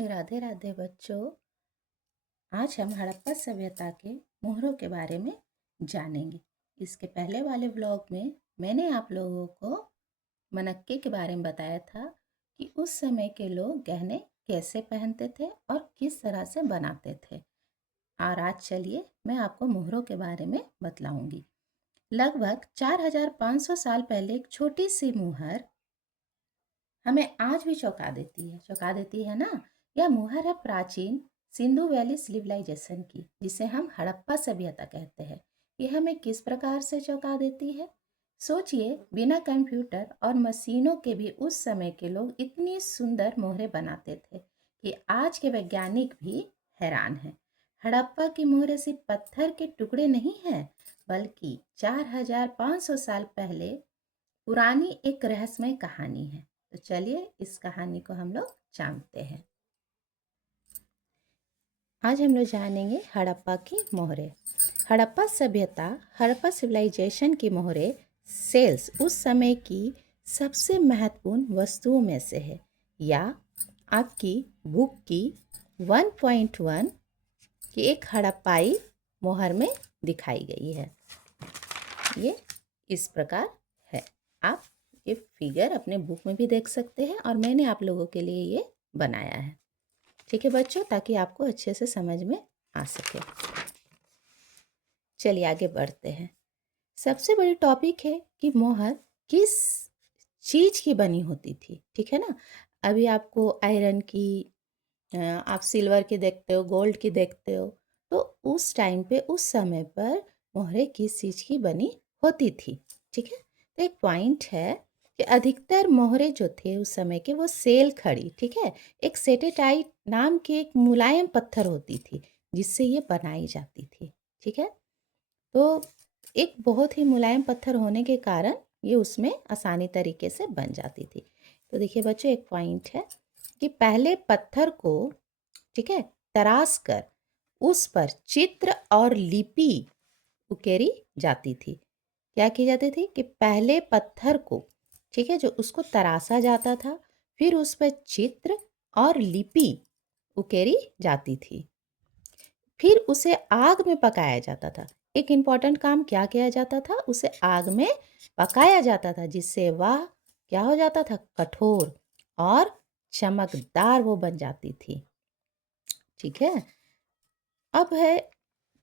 राधे राधे बच्चों। आज हम हड़प्पा सभ्यता के मोहरों के बारे में जानेंगे। इसके पहले वाले व्लॉग में मैंने आप लोगों को मनक्के के बारे में बताया था कि उस समय के लोग गहने कैसे पहनते थे और किस तरह से बनाते थे। और आज चलिए मैं आपको मोहरों के बारे में बतलाऊंगी। लगभग 4500 साल पहले एक छोटी सी मुहर हमें आज भी चौंका देती है ना। यह मुहर है प्राचीन सिंधु वैली सिविलाइजेशन की, जिसे हम हड़प्पा सभ्यता कहते हैं। ये हमें किस प्रकार से चौंका देती है? सोचिए, बिना कंप्यूटर और मशीनों के भी उस समय के लोग इतनी सुंदर मोहरें बनाते थे कि आज के वैज्ञानिक भी हैरान हैं। हड़प्पा की मोहरें सिर्फ पत्थर के टुकड़े नहीं हैं, बल्कि 4500 साल पहले पुरानी एक रहस्यमय कहानी है। तो चलिए इस कहानी को हम लोग जानते हैं। आज हम लोग जानेंगे हड़प्पा की मोहरें। हड़प्पा सभ्यता, हड़प्पा सिविलाइजेशन की मोहरें सेल्स उस समय की सबसे महत्वपूर्ण वस्तुओं में से है, या आपकी बुक की 1.1 की एक हड़प्पाई मोहर में दिखाई गई है। ये इस प्रकार है। आप ये फिगर अपने बुक में भी देख सकते हैं और मैंने आप लोगों के लिए ये बनाया है। ठीक है बच्चों, ताकि आपको अच्छे से समझ में आ सके। चलिए आगे बढ़ते हैं। सबसे बड़ी टॉपिक है कि मोहर किस चीज़ की बनी होती थी। ठीक है ना। अभी आपको आयरन की, आप सिल्वर की देखते हो, गोल्ड की देखते हो, तो उस टाइम पे, उस समय पर मोहरें किस चीज़ की बनी होती थी। ठीक है। तो एक पॉइंट है कि अधिकतर मोहरें जो थे उस समय के, वो सेल खड़ी, ठीक है, एक सेटेटाइट नाम की एक मुलायम पत्थर होती थी जिससे ये बनाई जाती थी। ठीक है। तो एक बहुत ही मुलायम पत्थर होने के कारण ये उसमें आसानी तरीके से बन जाती थी। तो देखिए बच्चों, एक पॉइंट है कि पहले पत्थर को, ठीक है, तराश कर उस पर चित्र और लिपि उकेरी जाती थी। क्या की जाती थी कि पहले पत्थर को, ठीक है, जो उसको तराशा जाता था, फिर उस पर चित्र और लिपि उकेरी जाती थी, फिर उसे आग में पकाया जाता था। एक इम्पॉर्टेंट काम क्या किया जाता था, उसे आग में पकाया जाता था, जिससे वह क्या हो जाता था, कठोर और चमकदार वो बन जाती थी। ठीक है। अब है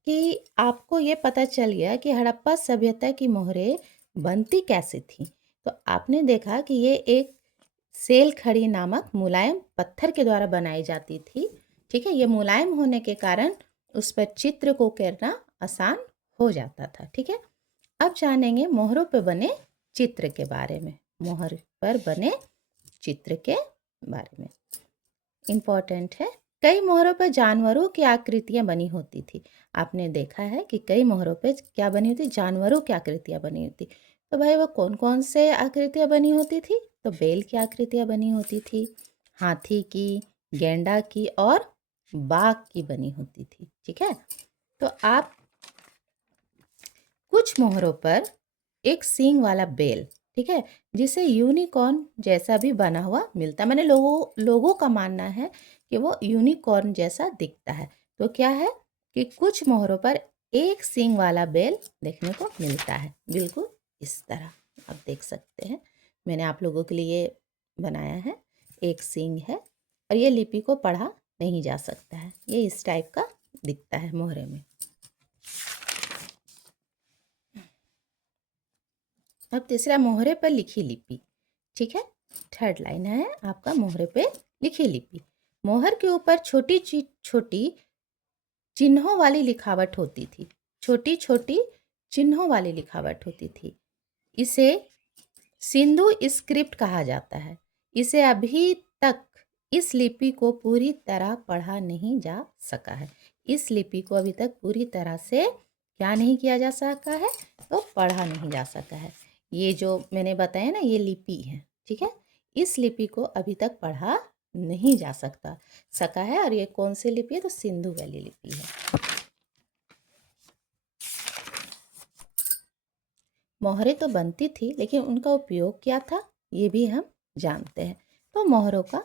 कि आपको ये पता चल गया कि हड़प्पा सभ्यता की मोहरें बनती कैसे थी। तो आपने देखा कि ये एक सेल खड़ी नामक मुलायम पत्थर के द्वारा बनाई जाती थी। ठीक है। ये मुलायम होने के कारण उस पर चित्र को करना आसान हो जाता था। ठीक है। अब जानेंगे मोहरों पर बने चित्र के बारे में। मोहर पर बने चित्र के बारे में इम्पोर्टेंट है। कई मोहरों पर जानवरों की आकृतियां बनी होती थी। आपने देखा है कि कई मोहरों पे क्या बनी होती, जानवरों की आकृतियां बनी होती। तो भाई वो कौन कौन से आकृतियां बनी होती थी? तो बैल की आकृतियां बनी होती थी, हाथी की, गेंडा की और बाघ की बनी होती थी। ठीक है। तो आप कुछ मोहरों पर एक सींग वाला बैल, ठीक है, जिसे यूनिकॉर्न जैसा भी बना हुआ मिलता है। मैंने लोगों का मानना है कि वो यूनिकॉर्न जैसा दिखता है। तो क्या है कि कुछ मोहरों पर एक सींग वाला बैल देखने को मिलता है, बिल्कुल इस तरह आप देख सकते हैं। मैंने आप लोगों के लिए बनाया है। एक सींग है और ये लिपि को पढ़ा नहीं जा सकता है। ये इस टाइप का दिखता है मोहरे में। अब तीसरा, मोहरे पर लिखी लिपि। ठीक है। थर्ड लाइन है आपका, मोहरे पे लिखी लिपि। मोहर के ऊपर छोटी छोटी चिन्हों वाली लिखावट होती थी। छोटी छोटी चिन्हों वाली लिखावट होती थी। इसे सिंधु स्क्रिप्ट कहा जाता है। इसे अभी तक इस लिपि को पूरी तरह पढ़ा नहीं जा सका है। इस लिपि को अभी तक पूरी तरह से क्या नहीं किया जा सका है, तो पढ़ा नहीं जा सका है। ये जो मैंने बताया ना, ये लिपि है। ठीक है। इस लिपि को अभी तक पढ़ा नहीं जा सका है। और ये कौन सी लिपि है? तो सिंधु वैली लिपि है। मोहरें तो बनती थी, लेकिन उनका उपयोग क्या था ये भी हम जानते हैं। तो मोहरों का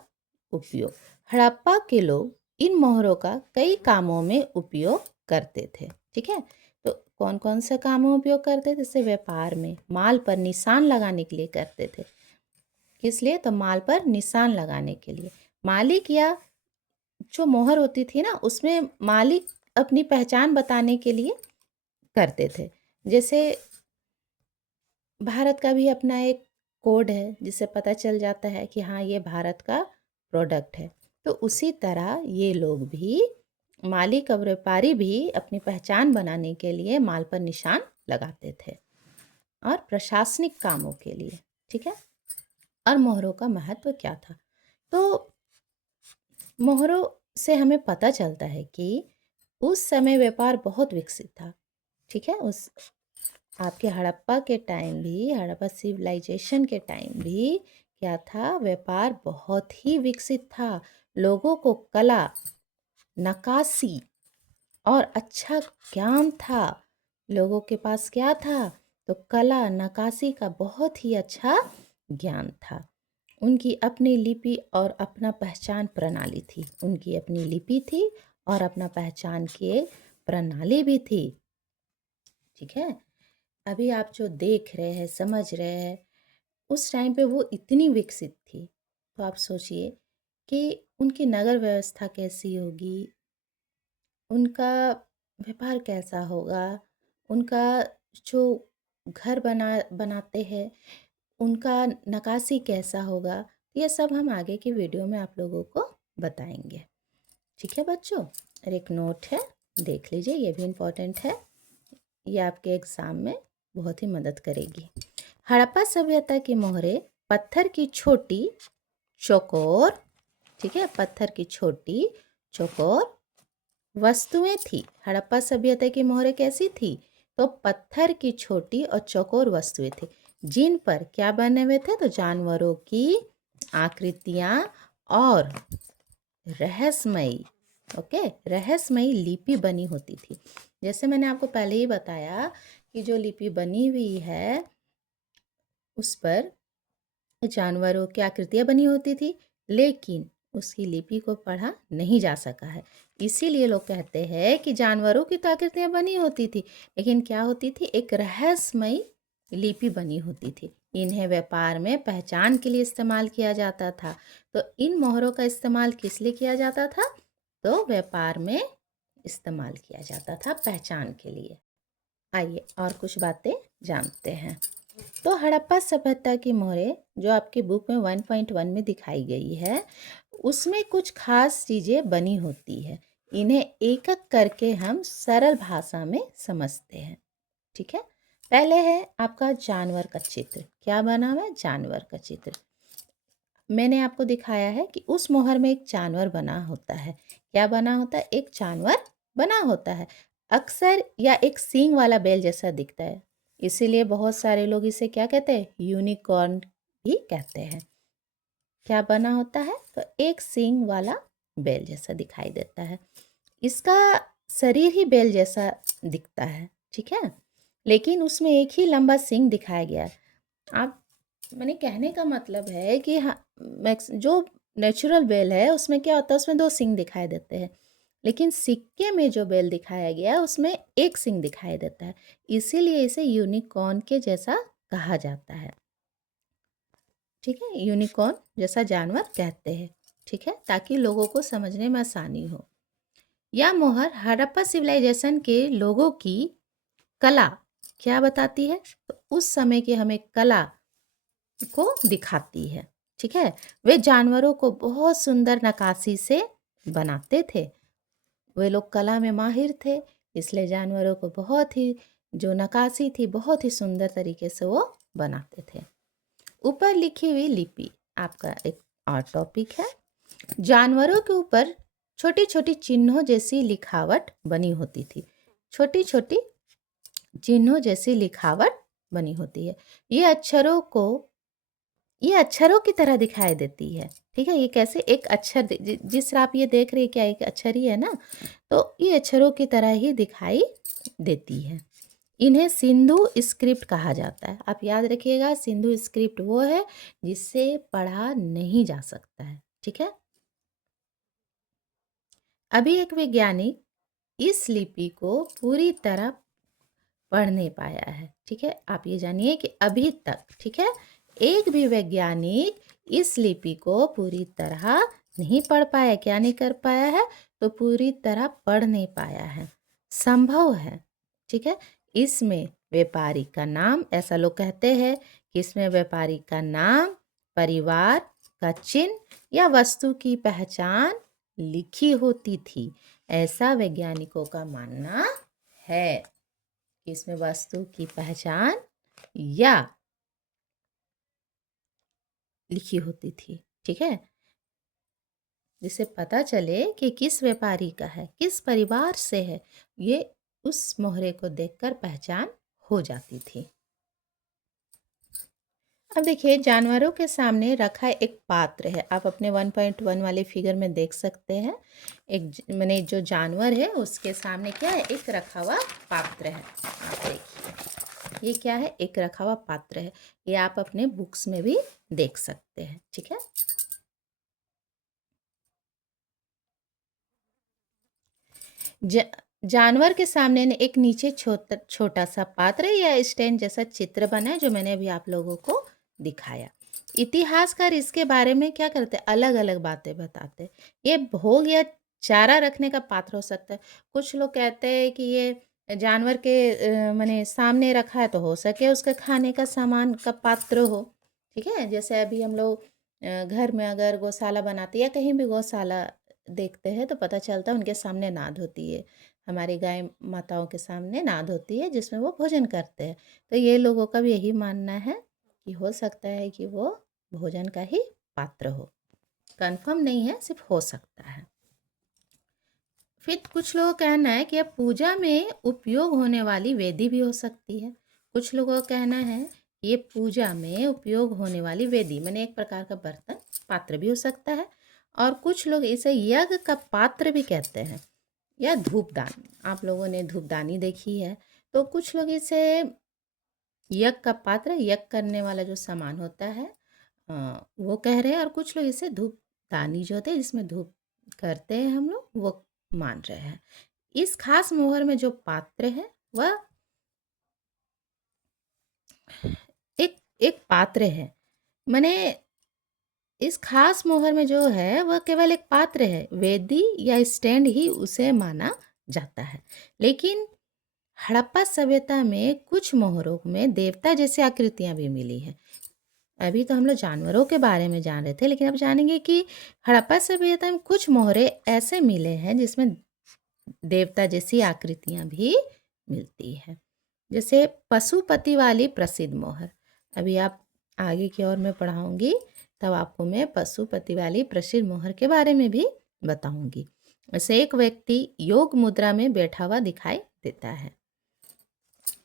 उपयोग, हड़प्पा के लोग इन मोहरों का कई कामों में उपयोग करते थे। ठीक है, तो कौन कौन से कामों में उपयोग करते थे? जैसे व्यापार में, माल पर निशान लगाने के लिए करते थे। किस लिए? तो माल पर निशान लगाने के लिए। मालिक या जो मोहर होती थी ना, उसमें मालिक अपनी पहचान बताने के लिए करते थे। जैसे भारत का भी अपना एक कोड है जिससे पता चल जाता है कि हाँ, ये भारत का प्रोडक्ट है। तो उसी तरह ये लोग भी, मालिक और व्यापारी भी अपनी पहचान बनाने के लिए माल पर निशान लगाते थे और प्रशासनिक कामों के लिए। ठीक है, और मोहरों का महत्व क्या था? तो मोहरों से हमें पता चलता है कि उस समय व्यापार बहुत विकसित था। ठीक है, उस आपके हड़प्पा के टाइम भी, हड़प्पा सिविलाइजेशन के टाइम भी क्या था? व्यापार बहुत ही विकसित था। लोगों को कला, नक्काशी और अच्छा ज्ञान था। लोगों के पास क्या था? तो कला, नक्काशी का बहुत ही अच्छा ज्ञान था। उनकी अपनी लिपि और अपना पहचान प्रणाली थी। उनकी अपनी लिपि थी और अपना पहचान की एक प्रणाली भी थी। ठीक है, अभी आप जो देख रहे हैं, समझ रहे हैं, उस टाइम पे वो इतनी विकसित थी। तो आप सोचिए कि उनकी नगर व्यवस्था कैसी होगी, उनका व्यापार कैसा होगा, उनका जो घर बनाते हैं, उनका नक्काशी कैसा होगा। ये सब हम आगे की वीडियो में आप लोगों को बताएंगे। ठीक है बच्चों, और एक नोट है, देख लीजिए, ये भी इम्पोर्टेंट है। ये आपके एग्ज़ाम में बहुत ही मदद करेगी। हड़प्पा सभ्यता की मोहरें पत्थर की छोटी चौकोर, ठीक है, पत्थर की छोटी चौकोर वस्तुएं थी। हड़प्पा सभ्यता की मोहरें कैसी थी? तो पत्थर की छोटी और चौकोर वस्तुएं थी, जिन पर क्या बने हुए थे? तो जानवरों की आकृतियां और रहस्यमयी, ओके, रहस्यमयी लिपि बनी होती थी। जैसे मैंने आपको पहले ही बताया कि जो लिपि बनी हुई है उस पर जानवरों की आकृतियां बनी होती थी, लेकिन उसकी लिपि को पढ़ा नहीं जा सका है। इसीलिए लोग कहते हैं कि जानवरों की तो आकृतियां बनी होती थी, लेकिन क्या होती थी? एक रहस्यमयी लिपि बनी होती थी। इन्हें व्यापार में पहचान के लिए इस्तेमाल किया जाता था। तो इन मोहरों का इस्तेमाल किस लिए किया जाता था? तो व्यापार में इस्तेमाल किया जाता था, पहचान के लिए। आइए और कुछ बातें जानते हैं। तो हड़प्पा सभ्यता की मोहरें जो आपकी बुक में 1.1 में दिखाई गई है, उसमें कुछ खास चीज़ें बनी होती है। इन्हें एक एक करके हम सरल भाषा में समझते हैं। ठीक है, पहले है आपका जानवर का चित्र। क्या बना हुआ है? जानवर का चित्र। मैंने आपको दिखाया है कि उस मोहर में एक जानवर बना होता है। क्या बना होता है? एक जानवर बना होता है, अक्सर या एक सींग वाला बैल जैसा दिखता है। इसीलिए बहुत सारे लोग इसे क्या कहते हैं? यूनिकॉर्न ही कहते हैं। क्या बना होता है? तो एक सींग वाला बैल जैसा दिखाई देता है। इसका शरीर ही बैल जैसा दिखता है। ठीक है, लेकिन उसमें एक ही लंबा सींग दिखाया गया है। आप, मैंने कहने का मतलब है कि हाँ, जो नेचुरल बेल है उसमें क्या होता है? उसमें दो सींग दिखाई देते हैं, लेकिन सिक्के में जो बेल दिखाया गया है उसमें एक सींग दिखाई देता है। इसीलिए इसे यूनिकॉर्न के जैसा कहा जाता है। ठीक है, यूनिकॉर्न जैसा जानवर कहते हैं। ठीक है, ताकि लोगों को समझने में आसानी हो। यह मोहर हड़प्पा सिविलाइजेशन के लोगों की कला क्या बताती है? तो उस समय की हमें कला को दिखाती है। ठीक है, वे जानवरों को बहुत सुंदर नक्काशी से बनाते थे। वे लोग कला में माहिर थे, इसलिए जानवरों को बहुत ही, जो नक्काशी थी, बहुत ही सुंदर तरीके से वो बनाते थे। ऊपर लिखी हुई लिपि आपका एक और टॉपिक है। जानवरों के ऊपर छोटी छोटी चिन्हों जैसी लिखावट बनी होती थी। छोटी छोटी चिन्हों जैसी लिखावट बनी होती है। ये अक्षरों की तरह दिखाई देती है। ठीक है, ये कैसे? एक अक्षर जिस तरह आप ये देख रहे हैं, क्या एक अक्षर ही है ना? तो ये अक्षरों की तरह ही दिखाई देती है। इन्हें सिंधु स्क्रिप्ट कहा जाता है। आप याद रखिएगा, सिंधु स्क्रिप्ट वो है जिससे पढ़ा नहीं जा सकता है। ठीक है, अभी एक वैज्ञानिक इस लिपि को पूरी तरह पढ़ नहीं पाया है। ठीक है, आप ये जानिए कि अभी तक, ठीक है, एक भी वैज्ञानिक इस लिपि को पूरी तरह नहीं पढ़ पाया। क्या नहीं कर पाया है? तो पूरी तरह पढ़ नहीं पाया है। संभव है, ठीक है। इसमें व्यापारी का नाम, ऐसा लोग कहते हैं कि इसमें व्यापारी का नाम, परिवार का चिन्ह या वस्तु की पहचान लिखी होती थी, ऐसा वैज्ञानिकों का मानना है। इसमें वस्तु की पहचान या लिखी होती थी, ठीक है, जिससे पता चले कि किस व्यापारी का है, किस परिवार से है, ये उस मोहरे को देखकर पहचान हो जाती थी। अब देखिए, जानवरों के सामने रखा एक पात्र है। आप अपने 1.1 वाले फिगर में देख सकते हैं। मैंने जो जानवर है उसके सामने क्या है? एक रखा हुआ पात्र है। आप देखिए, ये क्या है? एक रखा हुआ पात्र है। ये आप अपने बुक्स में भी देख सकते हैं, ठीक है। जानवर के सामने ने एक नीचे छोटा सा पात्र या स्टैंड जैसा चित्र बना है, जो मैंने अभी आप लोगों को दिखाया। इतिहासकार इसके बारे में क्या करते हैं? अलग अलग बातें बताते हैं। ये भोग या चारा रखने का पात्र हो सकता है। कुछ लोग कहते हैं कि ये जानवर के माने सामने रखा है तो हो सके उसके खाने का सामान का पात्र हो, ठीक है। जैसे अभी हम लोग घर में अगर गौशाला बनाते या कहीं भी गौशाला देखते हैं तो पता चलता है उनके सामने नाद होती है। हमारी गाय माताओं के सामने नाद होती है जिसमें वो भोजन करते हैं। तो ये लोगों का भी यही मानना है कि हो सकता है कि वो भोजन का ही पात्र हो। कंफर्म नहीं है, सिर्फ हो सकता है। फिर कुछ लोगों का कहना है कि अब पूजा में उपयोग होने वाली वेदी भी हो सकती है। कुछ लोगों का कहना है ये पूजा में उपयोग होने वाली वेदी मैंने एक प्रकार का बर्तन, पात्र भी हो सकता है। और कुछ लोग इसे यज्ञ का पात्र भी कहते हैं या धूपदान। आप लोगों ने धूपदानी देखी है, तो कुछ लोग इसे यज्ञ का पात्र, यज्ञ करने वाला जो सामान होता है वो कह रहे हैं। और कुछ लोग इसे धूपदानी जो होते हैं जिसमें धूप करते हैं हम लोग, वो मान रहे हैं। इस खास मोहर में जो पात्र है वह एक एक पात्र है। माने इस खास मोहर में जो है वह केवल एक पात्र है, वेदी या स्टैंड ही उसे माना जाता है। लेकिन हड़प्पा सभ्यता में कुछ मोहरों में देवता जैसी आकृतियां भी मिली है। अभी तो हम लोग जानवरों के बारे में जान रहे थे, लेकिन अब जानेंगे कि हड़प्पा सभ्यता में कुछ मोहरे ऐसे मिले हैं जिसमें देवता जैसी आकृतियां भी मिलती है। जैसे पशुपति वाली प्रसिद्ध मोहर। अभी आप आगे की ओर मैं पढ़ाऊंगी, तब आपको मैं पशुपति वाली प्रसिद्ध मोहर के बारे में भी बताऊंगी। वैसे एक व्यक्ति योग मुद्रा में बैठा हुआ दिखाई देता है।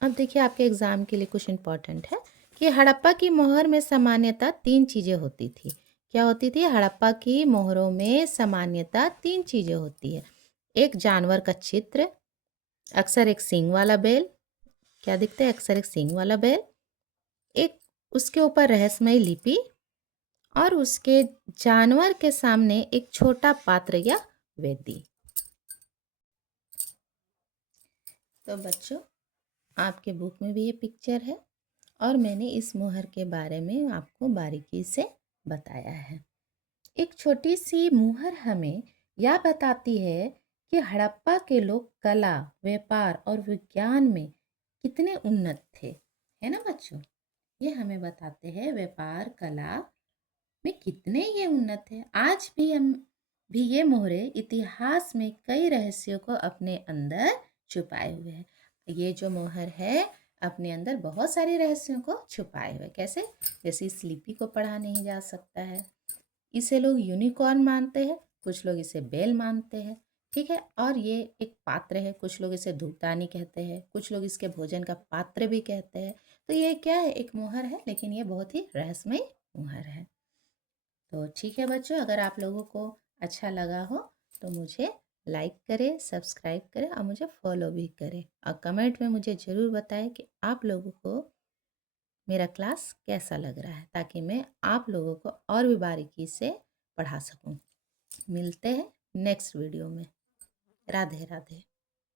अब देखिए, आपके एग्जाम के लिए कुछ इंपॉर्टेंट है कि हड़प्पा की मोहर में सामान्यतः 3 चीज़ें होती थी। क्या होती थी? हड़प्पा की मोहरों में सामान्यतः 3 चीज़ें होती है। एक जानवर का चित्र, अक्सर एक सींग वाला बैल। क्या दिखता है? अक्सर एक सींग वाला बैल। एक उसके ऊपर रहस्यमयी लिपि और उसके जानवर के सामने एक छोटा पात्र या वेदी। तो बच्चों, आपके बुक में भी ये पिक्चर है और मैंने इस मोहर के बारे में आपको बारीकी से बताया है। एक छोटी सी मुहर हमें यह बताती है कि हड़प्पा के लोग कला, व्यापार और विज्ञान में कितने उन्नत थे, है ना बच्चों। ये हमें बताते हैं व्यापार, कला में कितने ये उन्नत है। आज भी हम भी ये मोहरे इतिहास में कई रहस्यों को अपने अंदर छुपाए हुए हैं। ये जो मोहर है अपने अंदर बहुत सारे रहस्यों को छुपाए हुए। कैसे? जैसे इस लिपि को पढ़ा नहीं जा सकता है, इसे लोग यूनिकॉर्न मानते हैं, कुछ लोग इसे बेल मानते हैं, ठीक है। और ये एक पात्र है, कुछ लोग इसे धूपदानी कहते हैं, कुछ लोग इसके भोजन का पात्र भी कहते हैं। तो ये क्या है? एक मोहर है, लेकिन ये बहुत ही रहस्यमय मोहर है। तो ठीक है बच्चों, अगर आप लोगों को अच्छा लगा हो तो मुझे लाइक करें, सब्सक्राइब करें और मुझे फॉलो भी करें। और कमेंट में मुझे ज़रूर बताएं कि आप लोगों को मेरा क्लास कैसा लग रहा है, ताकि मैं आप लोगों को और भी बारीकी से पढ़ा सकूं। मिलते हैं नेक्स्ट वीडियो में। राधे राधे।